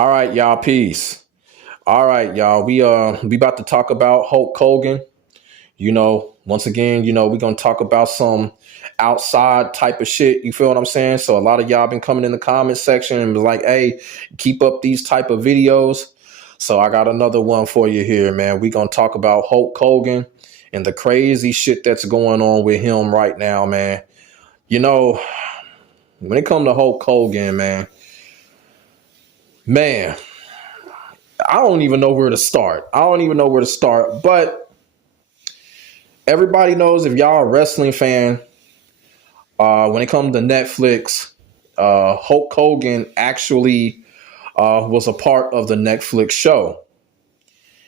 All right, y'all. Peace. All right, y'all. We about to talk about Hulk Hogan. Once again, we're gonna talk about some outside type of shit. You feel what I'm saying? So a lot of y'all been coming in the comment section and was like, hey, keep up these type of videos. So I got another one for you here, man. We're gonna talk about Hulk Hogan and the crazy shit that's going on with him right now, man. When it comes to Hulk Hogan, man, I don't even know where to start. But everybody knows, if y'all a wrestling fan, when it comes to Netflix, Hulk Hogan actually was a part of the Netflix show.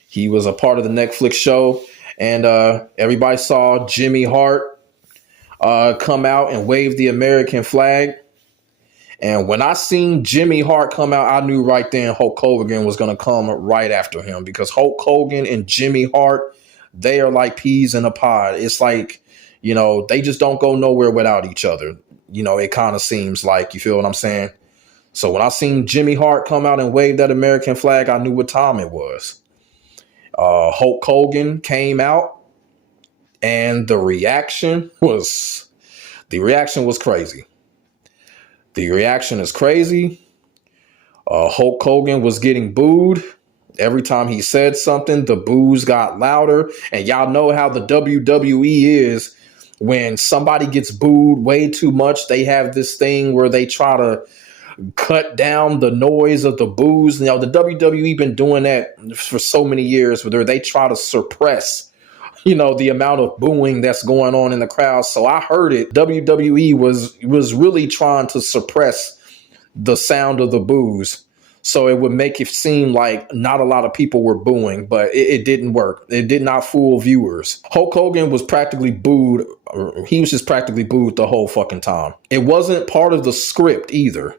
He was a part of the Netflix show, and everybody saw Jimmy Hart come out and wave the American flag. And when I seen Jimmy Hart come out, I knew right then Hulk Hogan was going to come right after him, because Hulk Hogan and Jimmy Hart, they are like peas in a pod. It's like, they just don't go nowhere without each other. It kind of seems like, you feel what I'm saying? So when I seen Jimmy Hart come out and wave that American flag, I knew what time it was. Hulk Hogan came out, and the reaction was crazy. The reaction is crazy. Hulk Hogan was getting booed. Every time he said something, the boos got louder. And y'all know how the WWE is. When somebody gets booed way too much, they have this thing where they try to cut down the noise of the boos. The WWE been doing that for so many years, where they try to suppress the amount of booing that's going on in the crowd. So I heard it. WWE was really trying to suppress the sound of the boos, so it would make it seem like not a lot of people were booing, but it didn't work. It did not fool viewers. Hulk Hogan was practically booed. He was just practically booed the whole fucking time. It wasn't part of the script either.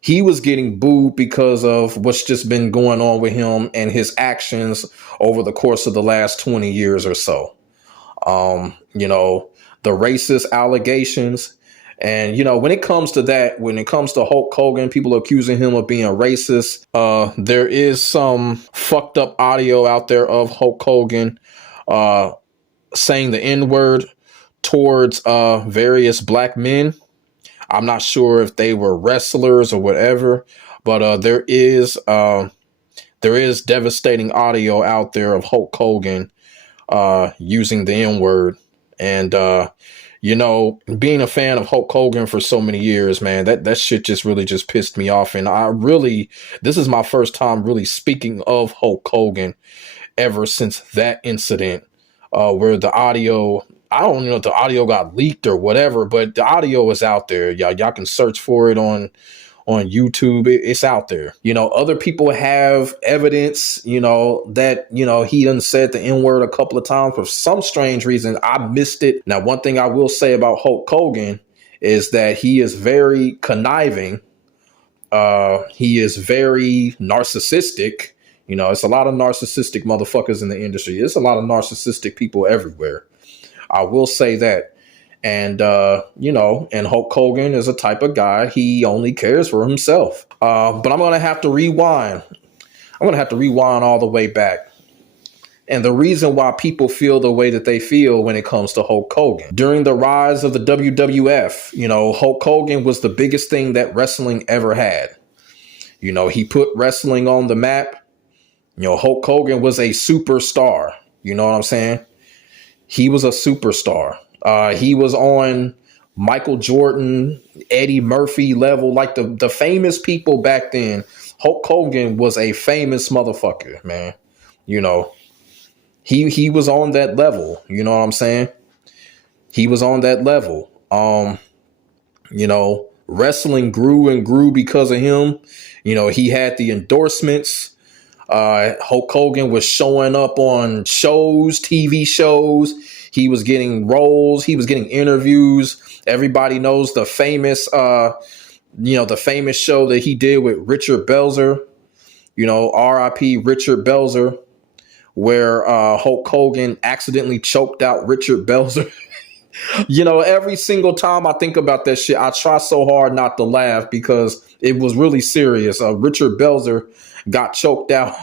He was getting booed because of what's just been going on with him and his actions over the course of the last 20 years or so. The racist allegations. And, when it comes to that, when it comes to Hulk Hogan, people accusing him of being a racist. There is some fucked up audio out there of Hulk Hogan saying the N-word towards various black men. I'm not sure if they were wrestlers or whatever, but there is devastating audio out there of Hulk Hogan using the N-word. And, being a fan of Hulk Hogan for so many years, man, that shit just really just pissed me off. And this is my first time really speaking of Hulk Hogan ever since that incident where the audio, I don't know if the audio got leaked or whatever, but the audio is out there. Y'all can search for it on YouTube. It's out there. Other people have evidence, that, he done said the N-word a couple of times. For some strange reason, I missed it. Now, one thing I will say about Hulk Hogan is that he is very conniving. He is very narcissistic. It's a lot of narcissistic motherfuckers in the industry. There's a lot of narcissistic people everywhere. I will say that. And, and Hulk Hogan is a type of guy, he only cares for himself. But I'm going to have to rewind. All the way back. And the reason why people feel the way that they feel when it comes to Hulk Hogan. During the rise of the WWF, Hulk Hogan was the biggest thing that wrestling ever had. He put wrestling on the map. Hulk Hogan was a superstar. You know what I'm saying? He was a superstar. He was on Michael Jordan, Eddie Murphy level, like the famous people back then. Hulk Hogan was a famous motherfucker, man. He was on that level. You know what I'm saying? He was on that level. Wrestling grew and grew because of him. He had the endorsements. Hulk Hogan was showing up on shows, TV shows. He was getting roles. He was getting interviews. Everybody knows the famous show that he did with Richard Belzer, R.I.P. Richard Belzer, where Hulk Hogan accidentally choked out Richard Belzer. Every single time I think about that shit, I try so hard not to laugh because it was really serious. Richard Belzer got choked out.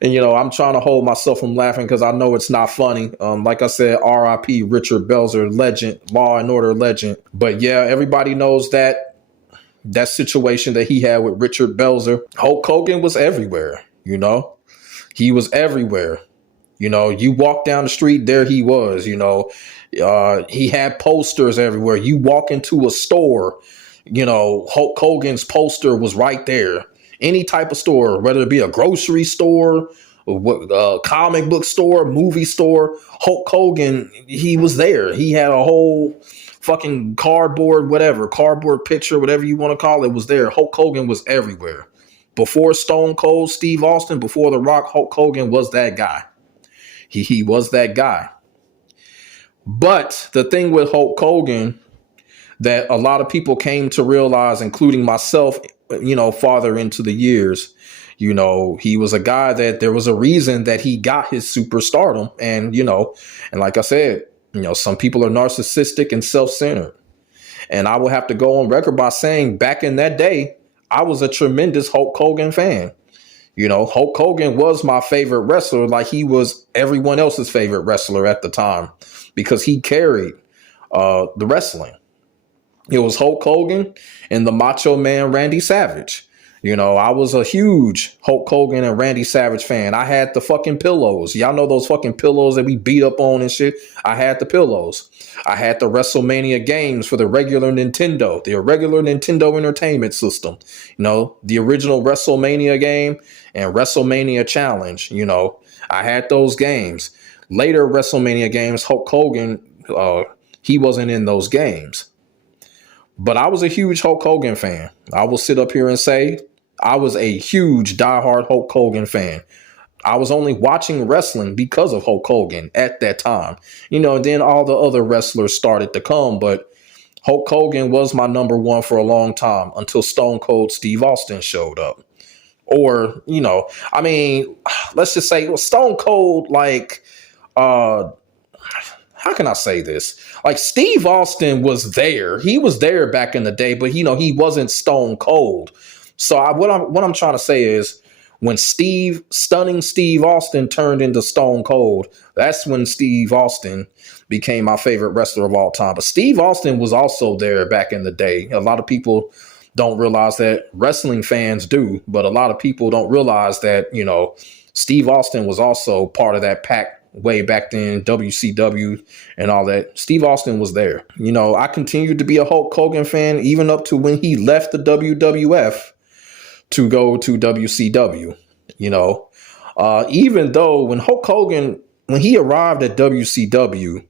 And, I'm trying to hold myself from laughing because I know it's not funny. Like I said, R.I.P. Richard Belzer, legend, Law and Order legend. But yeah, everybody knows that situation that he had with Richard Belzer. Hulk Hogan was everywhere, He was everywhere. You walk down the street, there he was, he had posters everywhere. You walk into a store, Hulk Hogan's poster was right there. Any type of store, whether it be a grocery store, a comic book store, movie store, Hulk Hogan, he was there. He had a whole fucking cardboard picture, whatever you want to call it, was there. Hulk Hogan was everywhere. Before Stone Cold Steve Austin, before The Rock, Hulk Hogan was that guy. He was that guy. But the thing with Hulk Hogan that a lot of people came to realize, including myself, farther into the years, he was a guy that there was a reason that he got his superstardom. And, and like I said, some people are narcissistic and self-centered. And I will have to go on record by saying back in that day, I was a tremendous Hulk Hogan fan. Hulk Hogan was my favorite wrestler, like he was everyone else's favorite wrestler at the time, because he carried the wrestling. It was Hulk Hogan and the Macho Man Randy Savage. I was a huge Hulk Hogan and Randy Savage fan. I had the fucking pillows. Y'all know those fucking pillows that we beat up on and shit? I had the pillows. I had the WrestleMania games for the regular Nintendo Entertainment System. The original WrestleMania game and WrestleMania Challenge. I had those games. Later WrestleMania games, Hulk Hogan, he wasn't in those games. But I was a huge Hulk Hogan fan. I will sit up here and say I was a huge diehard Hulk Hogan fan. I was only watching wrestling because of Hulk Hogan at that time. Then all the other wrestlers started to come, but Hulk Hogan was my number one for a long time until Stone Cold Steve Austin showed up. Or, let's just say Stone Cold, how can I say this? Like Steve Austin was there. He was there back in the day, but he wasn't Stone Cold. So what I'm trying to say is when stunning Steve Austin turned into Stone Cold, that's when Steve Austin became my favorite wrestler of all time. But Steve Austin was also there back in the day. A lot of people don't realize that. Wrestling fans do, but a lot of people don't realize that, Steve Austin was also part of that pack way back then, WCW and all that. Steve Austin was there. I continued to be a Hulk Hogan fan even up to when he left the WWF to go to WCW. Even though when Hulk Hogan, when he arrived at WCW,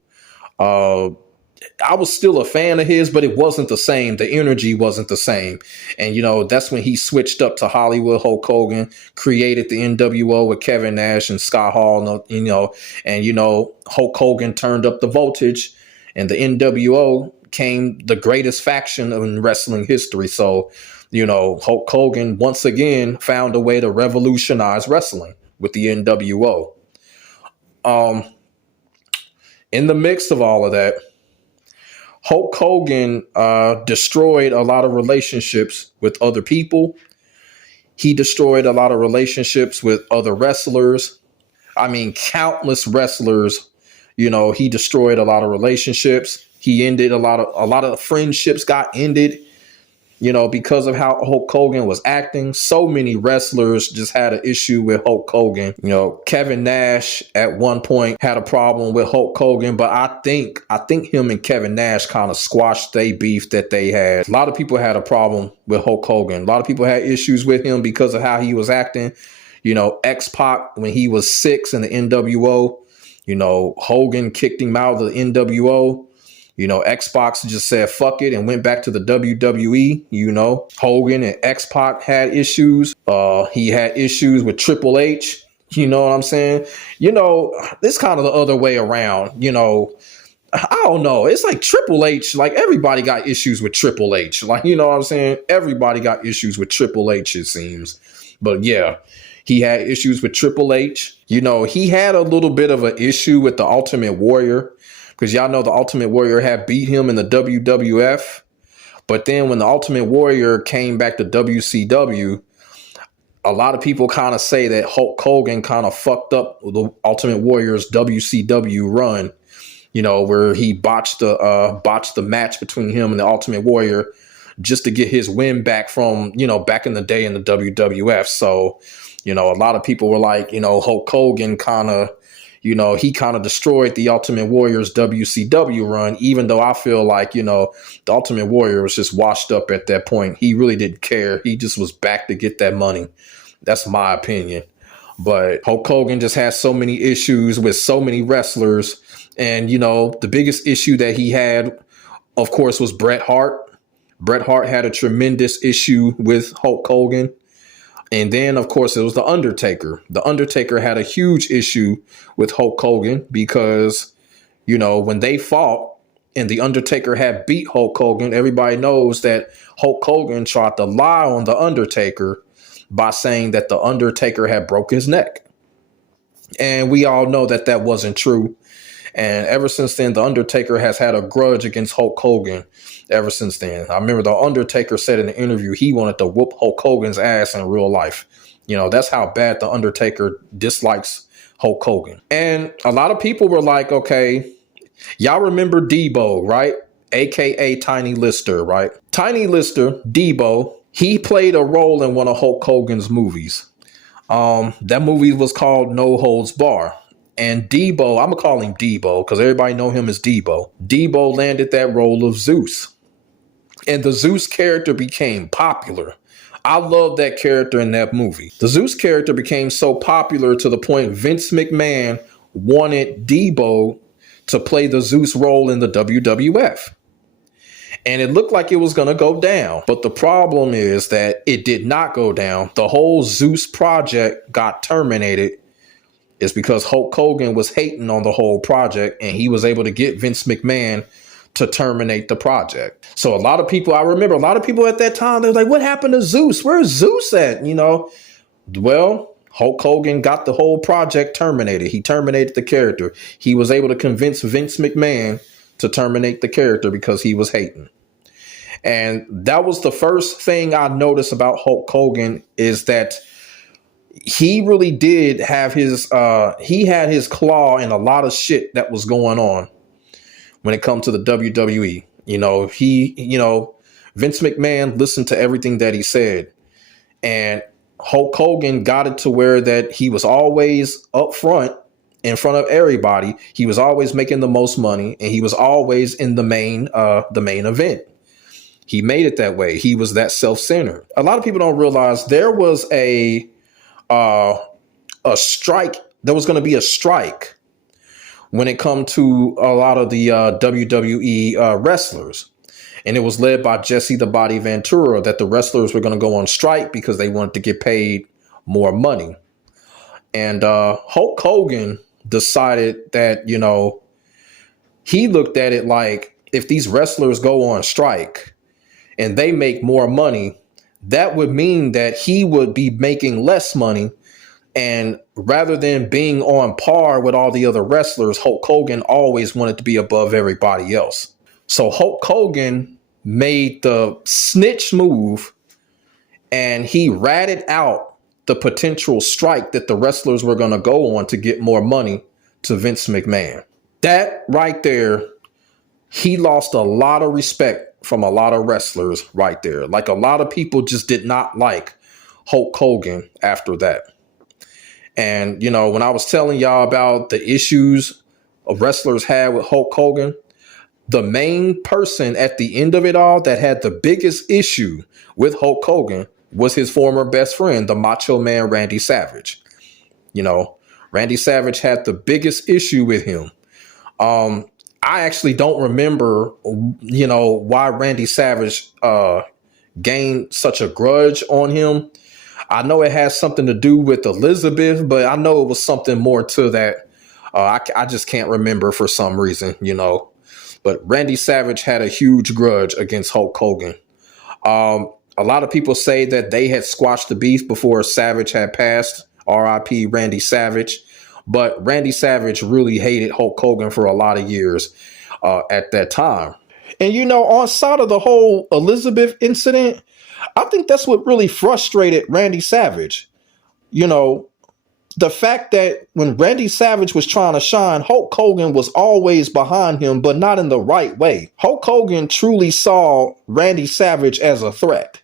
I was still a fan of his, but it wasn't the same. The energy wasn't the same. And, that's when he switched up to Hollywood Hulk Hogan, created the NWO with Kevin Nash and Scott Hall, and Hulk Hogan turned up the voltage, and the NWO became the greatest faction in wrestling history. So, Hulk Hogan once again found a way to revolutionize wrestling with the NWO. In the mix of all of that, Hulk Hogan destroyed a lot of relationships with other people. He destroyed a lot of relationships with other wrestlers. Countless wrestlers. He destroyed a lot of relationships. He ended a lot of friendships got ended, because of how Hulk Hogan was acting. So many wrestlers just had an issue with Hulk Hogan. Kevin Nash at one point had a problem with Hulk Hogan, but I think him and Kevin Nash kind of squashed their beef that they had. A lot of people had a problem with Hulk Hogan. A lot of people had issues with him because of how he was acting. X-Pac, when he was 6 in the NWO, Hogan kicked him out of the NWO. X-Pac just said fuck it and went back to the WWE. Hogan and X-Pac had issues. He had issues with Triple H. You know what I'm saying? This kind of the other way around. I don't know. It's like Triple H, like everybody got issues with Triple H. Like, you know what I'm saying? Everybody got issues with Triple H, it seems. But yeah, he had issues with Triple H. He had a little bit of an issue with the Ultimate Warrior. Because y'all know the Ultimate Warrior had beat him in the WWF. But then when the Ultimate Warrior came back to WCW, a lot of people kind of say that Hulk Hogan kind of fucked up the Ultimate Warrior's WCW run, where he botched the match between him and the Ultimate Warrior just to get his win back from, back in the day in the WWF. So, a lot of people were like, Hulk Hogan kind of, he kind of destroyed the Ultimate Warrior's WCW run, even though I feel like, the Ultimate Warrior was just washed up at that point. He really didn't care. He just was back to get that money. That's my opinion. But Hulk Hogan just has so many issues with so many wrestlers. And, the biggest issue that he had, of course, was Bret Hart. Bret Hart had a tremendous issue with Hulk Hogan. And then, of course, it was The Undertaker. The Undertaker had a huge issue with Hulk Hogan because, when they fought and The Undertaker had beat Hulk Hogan, everybody knows that Hulk Hogan tried to lie on The Undertaker by saying that The Undertaker had broke his neck. And we all know that that wasn't true. And ever since then, The Undertaker has had a grudge against Hulk Hogan ever since then. I remember The Undertaker said in an interview he wanted to whoop Hulk Hogan's ass in real life. That's how bad The Undertaker dislikes Hulk Hogan. And a lot of people were like, okay, y'all remember Debo, right? AKA Tiny Lister, right? Tiny Lister, Debo, he played a role in one of Hulk Hogan's movies. That movie was called No Holds Bar. And Debo, I'm going to call him Debo because everybody know him as Debo. Debo landed that role of Zeus. And the Zeus character became popular. I love that character in that movie. The Zeus character became so popular to the point Vince McMahon wanted Debo to play the Zeus role in the WWF. And it looked like it was going to go down. But the problem is that it did not go down. The whole Zeus project got terminated. It's because Hulk Hogan was hating on the whole project and he was able to get Vince McMahon to terminate the project. So I remember a lot of people at that time, they were like, what happened to Zeus? Where's Zeus at? Well, Hulk Hogan got the whole project terminated. He terminated the character. He was able to convince Vince McMahon to terminate the character because he was hating. And that was the first thing I noticed about Hulk Hogan is that he really did have he had his claw in a lot of shit that was going on when it comes to the WWE. Vince McMahon listened to everything that he said, and Hulk Hogan got it to where that he was always up front in front of everybody. He was always making the most money and he was always in the main event. He made it that way. He was that self-centered. A lot of people don't realize there was a strike. There was going to be a strike when it come to a lot of the WWE wrestlers. And it was led by Jesse the Body Ventura that the wrestlers were going to go on strike because they wanted to get paid more money. And Hulk Hogan decided that, he looked at it like if these wrestlers go on strike and they make more money, that would mean that he would be making less money. And rather than being on par with all the other wrestlers, Hulk Hogan always wanted to be above everybody else. So Hulk Hogan made the snitch move and he ratted out the potential strike that the wrestlers were going to go on to get more money to Vince McMahon. That right there, he lost a lot of respect from a lot of wrestlers right there. Like a lot of people just did not like Hulk Hogan after that. And, when I was telling y'all about the issues wrestlers had with Hulk Hogan, the main person at the end of it all that had the biggest issue with Hulk Hogan was his former best friend, the Macho Man, Randy Savage. Randy Savage had the biggest issue with him. I actually don't remember, why Randy Savage gained such a grudge on him. I know it has something to do with Elizabeth, but I know it was something more to that. I just can't remember for some reason, But Randy Savage had a huge grudge against Hulk Hogan. A lot of people say that they had squashed the beef before Savage had passed. R.I.P. Randy Savage. But Randy Savage really hated Hulk Hogan for a lot of years at that time. And, on side of the whole Elizabeth incident, I think that's what really frustrated Randy Savage. you know, the fact that when Randy Savage was trying to shine, Hulk Hogan was always behind him, but not in the right way. Hulk Hogan truly saw Randy Savage as a threat.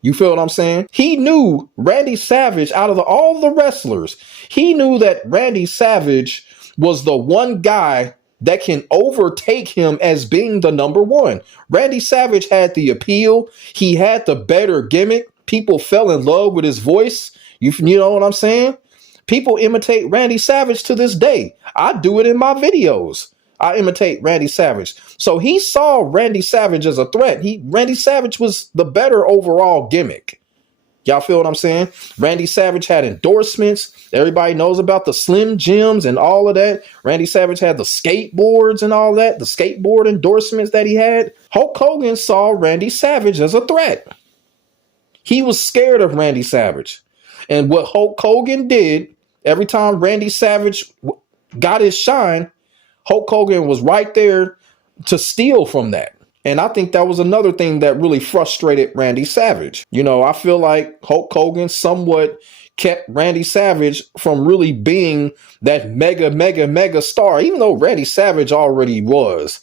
You feel what I'm saying? He knew Randy Savage, out of all the wrestlers, he knew that Randy Savage was the one guy that can overtake him as being the number one. Randy Savage had the appeal. He had the better gimmick. People fell in love with his voice. You know what I'm saying? People imitate Randy Savage to this day. I do it in my videos. I imitate Randy Savage. So he saw Randy Savage as a threat. Randy Savage was the better overall gimmick. Y'all feel what I'm saying? Randy Savage had endorsements. Everybody knows about the Slim Jims and all of that. Randy Savage had the skateboards and all that, the skateboard endorsements that he had. Hulk Hogan saw Randy Savage as a threat. He was scared of Randy Savage. And what Hulk Hogan did, every time Randy Savage got his shine, Hulk Hogan was right there to steal from that. And I think that was another thing that really frustrated Randy Savage. You know, I feel like Hulk Hogan somewhat kept Randy Savage from really being that mega star, even though Randy Savage already was.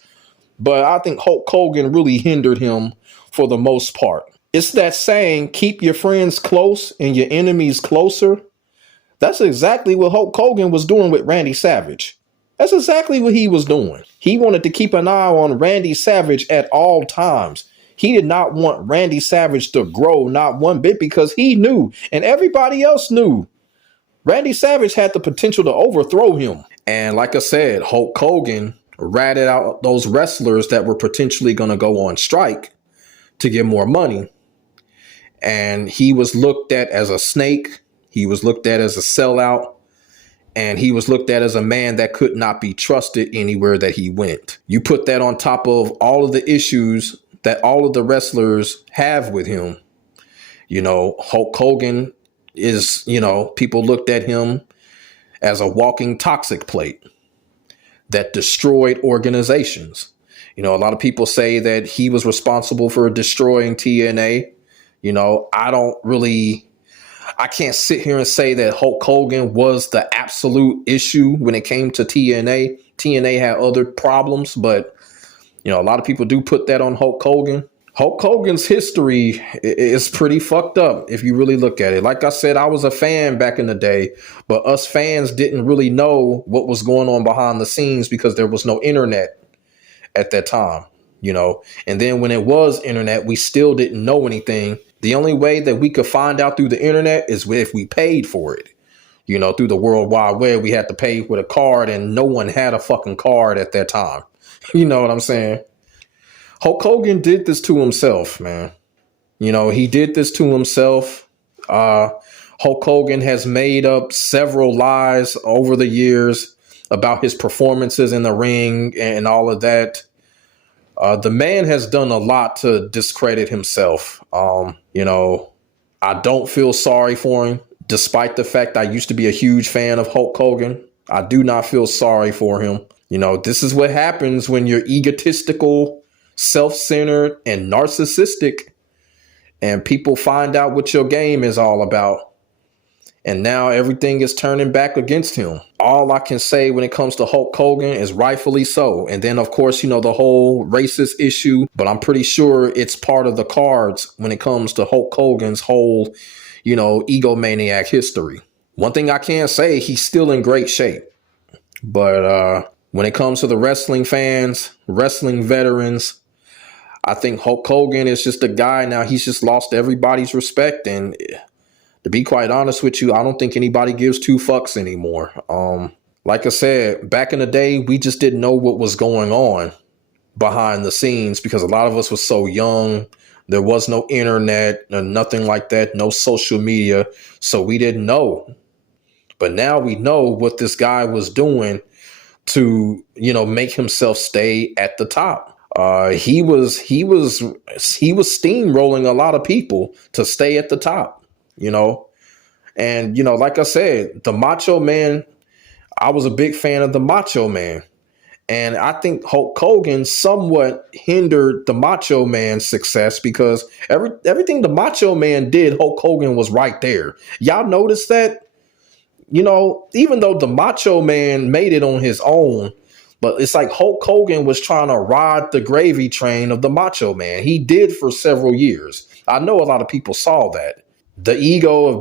But I think Hulk Hogan really hindered him for the most part. It's that saying, keep your friends close and your enemies closer. That's exactly what Hulk Hogan was doing with Randy Savage. That's exactly what he was doing. He wanted to keep an eye on Randy Savage at all times. He did not want Randy Savage to grow not one bit because he knew, and everybody else knew, Randy Savage had the potential to overthrow him. And like I said, Hulk Hogan ratted out those wrestlers that were potentially going to go on strike to get more money. And he was looked at as a snake. He was looked at as a sellout. And he was looked at as a man that could not be trusted anywhere that he went. You put that on top of all of the issues that all of the wrestlers have with him. You know, Hulk Hogan is, you know, people looked at him as a walking toxic plate that destroyed organizations. You know, a lot of people say that he was responsible for destroying TNA. You know, I can't sit here and say that Hulk Hogan was the absolute issue when it came to TNA. TNA had other problems, but, you know, a lot of people do put that on Hulk Hogan. Hulk Hogan's history is pretty fucked up if you really look at it. Like I said, I was a fan back in the day, but us fans didn't really know what was going on behind the scenes because there was no internet at that time, you know. And then when it was internet, we still didn't know anything. The only way that we could find out through the internet is if we paid for it. You know, through the World Wide Web, we had to pay with a card, and no one had a fucking card at that time. You know what I'm saying? Hulk Hogan did this to himself, man. You know, he did this to himself. Hulk Hogan has made up several lies over the years about his performances in the ring and all of that. The man has done a lot to discredit himself. You know, I don't feel sorry for him, despite the fact I used to be a huge fan of Hulk Hogan. I do not feel sorry for him. You know, this is what happens when you're egotistical, self-centered, and narcissistic, and people find out what your game is all about. And now everything is turning back against him. All I can say when it comes to Hulk Hogan is rightfully so. And then, of course, you know, the whole racist issue. But I'm pretty sure it's part of the cards when it comes to Hulk Hogan's whole, you know, egomaniac history. One thing I can say, he's still in great shape. But when it comes to the wrestling fans, wrestling veterans, I think Hulk Hogan is just a guy now. He's just lost everybody's respect. And to be quite honest with you, I don't think anybody gives two fucks anymore. Like I said, back in the day, we just didn't know what was going on behind the scenes because a lot of us was so young. There was no internet, nothing like that, no social media. So we didn't know. But now we know what this guy was doing to, you know, make himself stay at the top. He was steamrolling a lot of people to stay at the top. You know, and, you know, like I said, the Macho Man, I was a big fan of the Macho Man. And I think Hulk Hogan somewhat hindered the Macho Man's success because everything the Macho Man did, Hulk Hogan was right there. Y'all notice that? you know, even though the Macho Man made it on his own, but it's like Hulk Hogan was trying to ride the gravy train of the Macho Man. He did for several years. I know a lot of people saw that. The ego of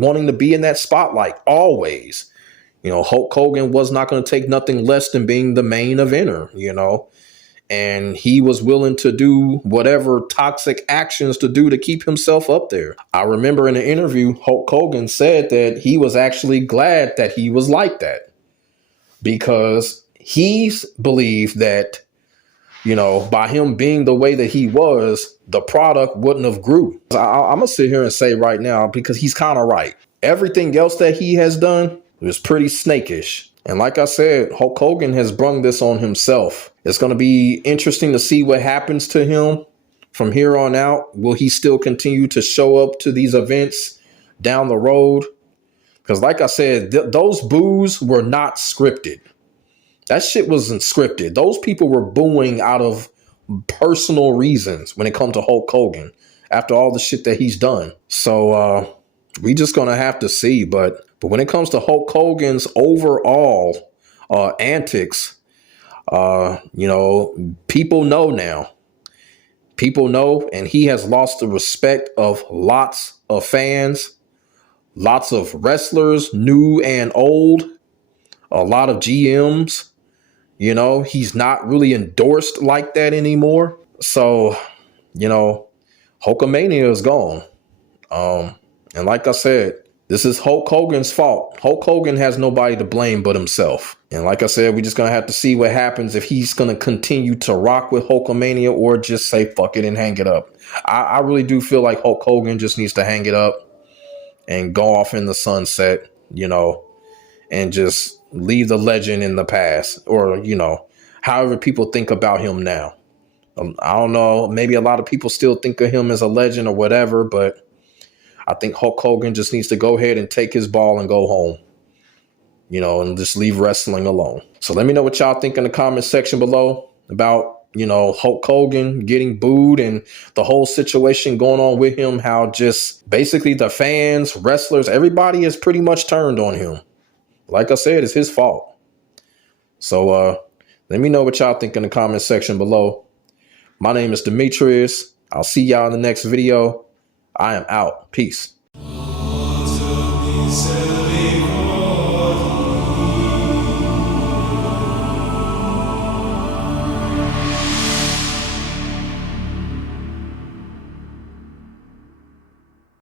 wanting to be in that spotlight always. You know, Hulk Hogan was not going to take nothing less than being the main eventer, you know, and he was willing to do whatever toxic actions to do to keep himself up there. I remember in an interview, Hulk Hogan said that he was actually glad that he was like that because he believed that, you know, by him being the way that he was, the product wouldn't have grew. I'm going to sit here and say right now, because he's kind of right. Everything else that he has done was pretty snakish. And like I said, Hulk Hogan has brung this on himself. It's going to be interesting to see what happens to him from here on out. Will he still continue to show up to these events down the road? Because like I said, those boos were not scripted. That shit wasn't scripted. Those people were booing out of personal reasons when it comes to Hulk Hogan after all the shit that he's done. So we just going to have to see. But when it comes to Hulk Hogan's overall antics, you know, people know now. People know, and he has lost the respect of lots of fans, lots of wrestlers, new and old, a lot of GMs. You know, he's not really endorsed like that anymore. So, you know, Hulkamania is gone. And like I said, this is Hulk Hogan's fault. Hulk Hogan has nobody to blame but himself. And like I said, we're just going to have to see what happens if he's going to continue to rock with Hulkamania or just say fuck it and hang it up. I really do feel like Hulk Hogan just needs to hang it up and go off in the sunset, you know, and just leave the legend in the past, or, you know, however people think about him now. I don't know. Maybe a lot of people still think of him as a legend or whatever, but I think Hulk Hogan just needs to go ahead and take his ball and go home, you know, and just leave wrestling alone. So let me know what y'all think in the comment section below about, you know, Hulk Hogan getting booed and the whole situation going on with him, how just basically the fans, wrestlers, everybody has pretty much turned on him. Like I said, it's his fault. So let me know what y'all think in the comment section below. My name is Demetrius. I'll see y'all in the next video. I am out. Peace.